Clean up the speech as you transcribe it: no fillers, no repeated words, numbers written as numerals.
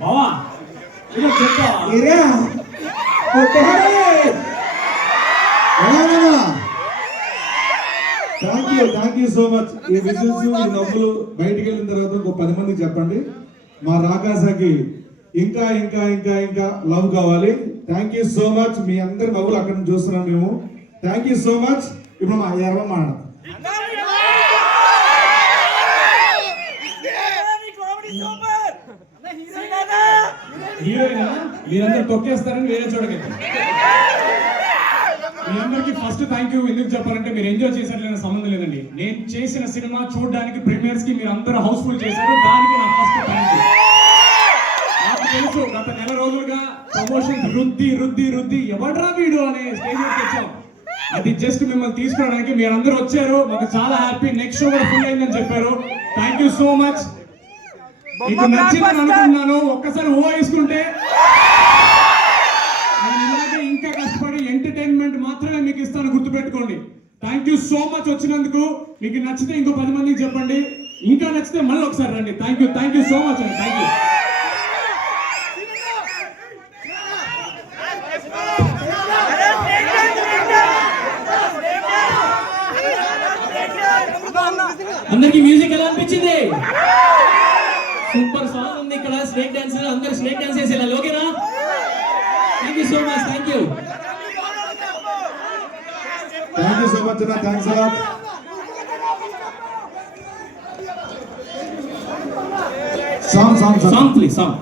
బావా ఇదో చెప్పా ఏరా థ్యాంక్ యూ సో మచ్. ఈ విజువల్స్ ఈ నవ్వులు బయటికి వెళ్ళిన తర్వాత ఇంకో 10 మందికి చెప్పండి మా రాకాసాకి ఇంకా ఇంకా ఇంకా ఇంకా లవ్ కావాలి. Thank you so much. మీ అందరి నవ్వులు అక్కడ నుంచి చూస్తున్నాం మేము. Thank you so much. ఇప్పుడు మా ఎర్రమ్మ హీరోయినా మీరందరూ తొక్కేస్తారని వేరే చూడగలి. మీ అందరికి ఫస్ట్ థ్యాంక్ యూ. ఎందుకు చెప్పాలంటే మీరు ఎంజాయ్ చేసేట్లైనా సంబంధం లేదండి. నేను చేసిన సినిమా చూడడానికి ప్రీమియర్స్ కి మీరు అందరూ హౌస్ఫుల్ చేశారు. దానికి నా ఫస్ట్ థ్యాంక్ యూ. నాకు తెలుసు గత నెల రోజులుగా ప్రమోషన్ రుద్ది రుద్ది రుద్ది ఎవడ్రా వీడు అనే స్టేజ్ వచ్చాం. అది జస్ట్ మిమ్మల్ని తీసుకోవడానికి మీరందరూ వచ్చారు. మాకు చాలా హ్యాపీ. నెక్స్ట్ షో కూడా ఫుల్ అయిందని చెప్పారు. Thank you so much. మీకు నచ్చిందని అనుకున్నాను. ఒక్కసారి ఓ వేసుకుంటే ఇలాగే ఇంకా కష్టపడి ఎంటర్టైన్మెంట్ మాత్రమే మీకు ఇస్తాను, గుర్తుపెట్టుకోండి. థ్యాంక్ యూ సో మచ్ వచ్చినందుకు. మీకు నచ్చితే ఇంకో 10 మందికి చెప్పండి. ఇంకా నచ్చితే మళ్ళీ ఒకసారి రండి. థ్యాంక్ యూ సో మచ్ అండి. Thank you. అందరికి మ్యూజిక్ ఎలా అనిపించింది? సూపర్ సాంగ్ ఉంది. ఇక్కడ స్నేక్ డాన్స్, అందరు స్నేక్ డాన్స్ చేసేలా. ఓకేనా? Thank you so much. Thank you so much అన్న. Thanks a lot. Song please. Song